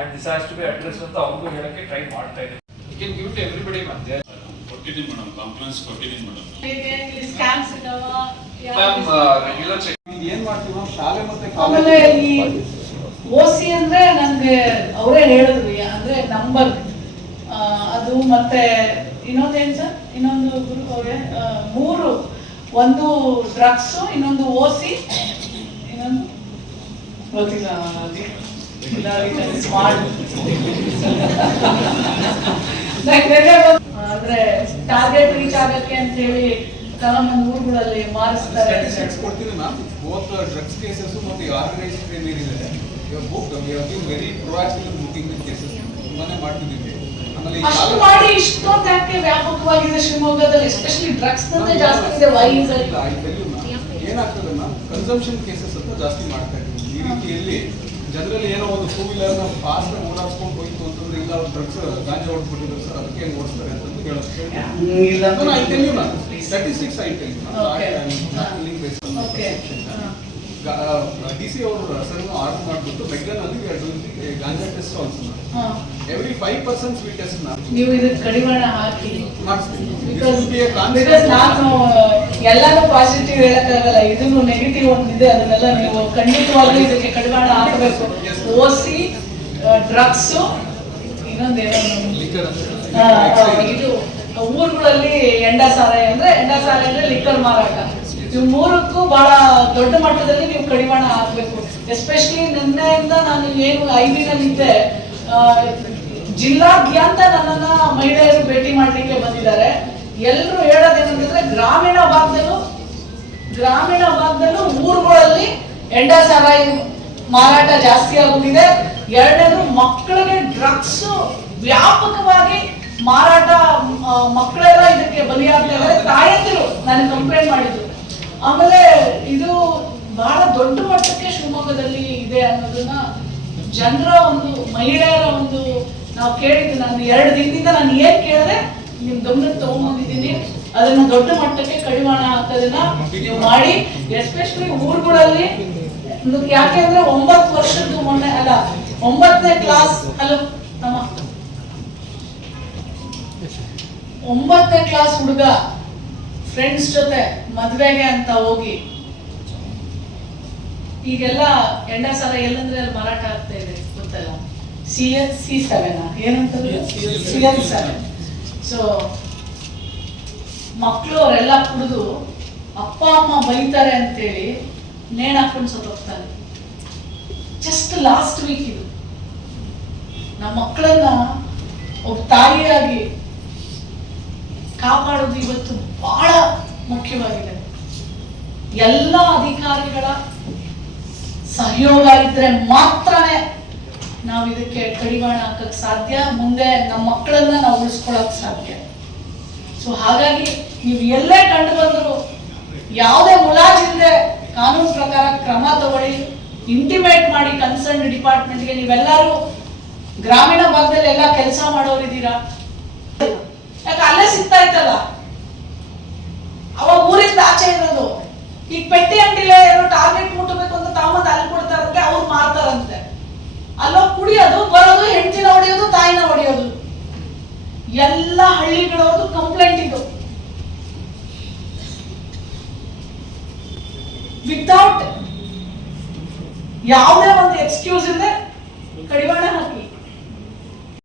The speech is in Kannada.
and this has to be addressed ಅಂತ ಅವ್ರಿಗೂ ಹೇಳಕ್ಕೆ ಟ್ರೈ ಮಾಡ್ತಾ ಇದ್ದೀನಿ. You can give it to everybody man. ಕೊಟ್ಟಿದ್ದೀನಿ ಮೇಡಮ್, ಕಾಂಪ್ಲೆನ್ಸ್ ಕೊಟ್ಟಿದ್ದೀನಿ ಮೇಡಮ್. ಇಲ್ಲಿ ಸ್ಕ್ಯಾಮ್ಸ್ ಇದಾವ ಮ್ಯಾಮ್ ರೆಗ್ಯುಲರ್ ಚೆಕ್ ಏನ್ ಮಾಡ್ತೀವಿ ನಾವು ಶಾಲೆ ಮತ್ತೆ ಆಮೇಲೆ ಈ ಓಸಿ ಅಂದ್ರೆ ನನ್ಗೆ ಅವರೇ ಹೇಳಿದ್ರು ಅಂದ್ರೆ ನಂಬರ್ ಅದು ಮತ್ತೆ ಇನ್ನೊಂದೇನು ಸರ್ ಇನ್ನೊಂದು ಗುರು ಅವ್ರೆ 3 ಒಂದು ಡ್ರಗ್ಸ್ ಇನ್ನೊಂದು ಓಸಿ ಇನ್ನೊಂದು ಗೊತ್ತಿಲ್ಲ ಅಂದ್ರೆ ಟಾರ್ಗೆಟ್ ರೀಚ್ ಆಗಕ್ಕೆ ಅಂತ ಹೇಳಿ ಕೆಲವೊಂದು ಊರುಗಳಲ್ಲಿ ಮಾರಿಸ್ತಾರೆ. ಕೊಡ್ತೀನಿ ಮ್ಯಾಮ್, ಬೋತ್ ಡ್ರಗ್ಸ್ ಕೇಸಸ್ ಮತ್ತು ಆರ್ಗನೈಸ್ಡ್ ಕ್ರೈಮ್ ಏನಿದೆ ವೆರಿ ಪ್ರೊಆಕ್ಟಿವ್ ಬುಕಿಂಗ್ ಕೇಸಸ್ ತುಂಬಾನೇ ಮಾಡ್ತಿದ್ದೀವಿ. ಆಮೇಲೆ ಅಷ್ಟು ಮಾಡಿ ಇಷ್ಟೊಂದು ಯಾಕೆ ವ್ಯಾಪಕವಾಗಿದೆ ಶಿವಮೊಗ್ಗದಲ್ಲಿ, ಎಸ್ಪೆಷಲಿ ಡ್ರಗ್ಸ್ ನಂದೇ ಜಾಸ್ತಿ ಇದೆ. Why is it? ಏನಾಗ್ತದೆ ಮ್ಯಾಮ್, ಕನ್ಸಂಪ್ಷನ್ ಕೇಸಸ್ ಅಂತ ಜಾಸ್ತಿ ಮಾಡ್ತಾ ಇದ್ದೀವಿ. ಈ ರೀತಿಯಲ್ಲಿ ಜನರಲ್ಲಿ ಏನೋ ಒಂದು ಟೂ ವೀಲರ್ನ ಫಾಸ್ಟ್ ಓಡಾಡ್ಸ್ಕೊಂಡು ಹೋಯ್ತು ಅಂತಂದ್ರೆ ಇಲ್ಲ ಅವ್ರು ಡ್ರಗ್ಸ್ ಗಾಂಜಾ ಹೊಡ್ಬಿಟ್ಟಿದ್ರು ಸರ್ ಅದಕ್ಕೆ ಹೆಂಗ್ ಓಡಿಸ್ತಾರೆ ಅಂತಂದು ಹೇಳೋದು. I tell you ma'am, statistics I tell DC ಅವರು ಸರ್ ಆರ್ಡರ್ ಮಾಡಿಬಿಟ್ಟು ಬೆಗ್ಗನಲ್ಲಿ ganja test also every 5% we test ma'am. ನೀವು ಇದಕ್ಕೆ ಕಡಿವಾಣ ಹಾಕಿ ಮಾಡಿಸ್ತೀವಿ. ನಾನು ಎಲ್ಲಾನು ಪಾಸಿಟಿವ್ ಹೇಳಕ್ಕಾಗಲ್ಲ, ಇದನ್ನು ನೆಗೆಟಿವ್ ಒಂದಿದೆ, ಅದನ್ನೆಲ್ಲ ನೀವು ಖಂಡಿತವಾಗ್ಲೂ ಇದಕ್ಕೆ ಕಡಿವಾಣ ಹಾಕಬೇಕು. ಓಸಿ ಡ್ರಗ್ಸ್ ಇನ್ನೊಂದೇನೋ ಇದು ಊರುಗಳಲ್ಲಿ ಎಂಡ ಸಾರಾಯಿ ಅಂದ್ರೆ ಲಿಕ್ಕರ್ ಮಾರಾಟ, ಇವು 3ಕ್ಕೂ ಬಹಳ ದೊಡ್ಡ ಮಟ್ಟದಲ್ಲಿ ನೀವು ಕಡಿವಾಣ ಹಾಕಬೇಕು. ಎಸ್ಪೆಷಲಿ ನಿನ್ನೆಯಿಂದ ನಾನು ಏನು ಐಬಿನಲ್ಲಿದ್ದೆ, ಜಿಲ್ಲಾದ್ಯಂತ ನನ್ನನ್ನ ಮಹಿಳೆಯರು ಭೇಟಿ ಮಾಡ್ಲಿಕ್ಕೆ ಬಂದಿದ್ದಾರೆ. ಎಲ್ಲರೂ ಹೇಳೋದೇನಂತಂದ್ರೆ ಗ್ರಾಮೀಣ ಭಾಗದಲ್ಲೂ ಊರುಗಳಲ್ಲಿ ಎಂಡ ಸಾರಾಯಿ ಮಾರಾಟ ಜಾಸ್ತಿ ಆಗುತ್ತಿದೆ. ಎರಡನೇದು ಮಕ್ಕಳಿಗೆ ಡ್ರಗ್ಸ್ ವ್ಯಾಪಕವಾಗಿ ಮಾರಾಟ, ಮಕ್ಕಳೆಲ್ಲ ಇದಕ್ಕೆ ಬಲಿಯಾಗ್ತಾ ಇದ್ದಾರೆ. ತಾಯಂದಿರು ನನಗೆ ಕಂಪ್ಲೇಂಟ್ ಮಾಡಿದ್ರು. ಆಮೇಲೆ ಇದು ಬಹಳ ದೊಡ್ಡ ಮಟ್ಟಕ್ಕೆ ಶಿವಮೊಗ್ಗದಲ್ಲಿ ಇದೆ ಅನ್ನೋದನ್ನ ಜನರ ಒಂದು ಮಹಿಳೆಯರ ಒಂದು ನಾವು ಕೇಳಿದ್ದು. ನಾನು 2 ದಿನದಿಂದ ನಾನು ಏನ್ ಕೇಳಿದೆ ನಿಮ್ ಗಮನಕ್ಕೆ ತಗೊಂಡ್ಬಂದಿದ್ದೀನಿ. ಅದನ್ನ ದೊಡ್ಡ ಮಟ್ಟಕ್ಕೆ ಕಡಿವಾಣ ಹಾಕೋದನ್ನ ನೀವು ಮಾಡಿ. ಎಸ್ಪೆಷಲಿ ಊರುಗಳಲ್ಲಿ ಯಾಕೆಂದ್ರೆ 9 ವರ್ಷದ್ದು ಮೊನ್ನೆ ಅಲ್ಲ 9ನೇ ಕ್ಲಾಸ್ ಅಲ್ಲ ನಮ್ಮ 9ನೇ ಕ್ಲಾಸ್ ಹುಡುಗ ಫ್ರೆಂಡ್ಸ್ ಜೊತೆ ಮದ್ವೆಗೆ ಅಂತ ಹೋಗಿ ಈಗೆಲ್ಲ ಎಂಡ ಸಾಲ ಎಲ್ಲಂದ್ರೆ ಅಲ್ಲಿ ಮಾರಾಟ ಆಗ್ತಾ ಇದೆ ಗೊತ್ತಲ್ಲ, C7 ಏನಂತ CN7. ಸೊ ಮಕ್ಕಳು ಅವರೆಲ್ಲ ಕುಡಿದು ಅಪ್ಪ ಅಮ್ಮ ಬೈತಾರೆ ಅಂತೇಳಿ ನೇಣು ಹಾಕೊಂಡು ಸತ್ತೋಗ್ತಾರೆ. ಜಸ್ಟ್ ಲಾಸ್ಟ್ ವೀಕ್ ಇದು. ನಮ್ಮ ಮಕ್ಕಳನ್ನ ಒಬ್ಬ ತಾಯಿಯಾಗಿ ಕಾಪಾಡೋದು ಇವತ್ತು ಬಹಳ ಮುಖ್ಯವಾಗಿದೆ. ಎಲ್ಲ ಅಧಿಕಾರಿಗಳ ಸಹಯೋಗ ಇದ್ರೆ ಮಾತ್ರನೇ ನಾವು ಇದಕ್ಕೆ ಕಡಿವಾಣ ಹಾಕಕ್ ಸಾಧ್ಯ, ಮುಂದೆ ನಮ್ಮ ಮಕ್ಕಳನ್ನ ನಾವು ಉಳಿಸ್ಕೊಳಕ್ ಸಾಧ್ಯ. ಸೊ ಹಾಗಾಗಿ ನೀವು ಎಲ್ಲೇ ಕಂಡು ಬಂದ್ರು ಯಾವುದೇ ಮುಲಾಜಿಲ್ಲದೆ ಕಾನೂನು ಪ್ರಕಾರ ಕ್ರಮ ತಗೊಳ್ಳಿ, ಇಂಟಿಮೇಟ್ ಮಾಡಿ ಕನ್ಸರ್ನ್ ಡಿಪಾರ್ಟ್ಮೆಂಟ್ಗೆ. ನೀವೆಲ್ಲರೂ ಗ್ರಾಮೀಣ ಭಾಗದಲ್ಲಿ ಎಲ್ಲ ಕೆಲಸ ಮಾಡೋರಿದ್ದೀರಾ, ಯಾಕೆ ಅಲ್ಲೇ ಸಿಗ್ತಾ ಇತ್ತಲ್ಲ, ಅವಾಗ ಊರಿಂದ ಆಚೆ ಇರೋದು. ಈಗ ಪೆಟ್ಟಿ ಅಂಟಿಲ್ಲ ಏನೋ ಟಾರ್ಗೆಟ್ ಮುಟ್ಟಬೇಕು ಅಂತ ತಾಮಂದ ಅಲ್ಲಿ ಕೊಡ್ತಾರಂತೆ, ಅವ್ರು ಮಾರ್ತಾರಂತೆ. ಅಲ್ಲೋ ಕುಡಿಯೋದು ಬರೋದು, ಹೆಂಡತಿನ ಹೊಡೆಯೋದು, ತಾಯಿನ ಹೊಡೆಯೋದು, ಎಲ್ಲ ಹಳ್ಳಿಗಳವ್ರದ್ದು ಕಂಪ್ಲೇಂಟ್ ಇದು. ವಿತೌಟ್ ಯಾವುದೇ ಒಂದು ಎಕ್ಸ್ಕ್ಯೂಸ್ ಇಲ್ಲದೆ ಕಡಿವಾಣ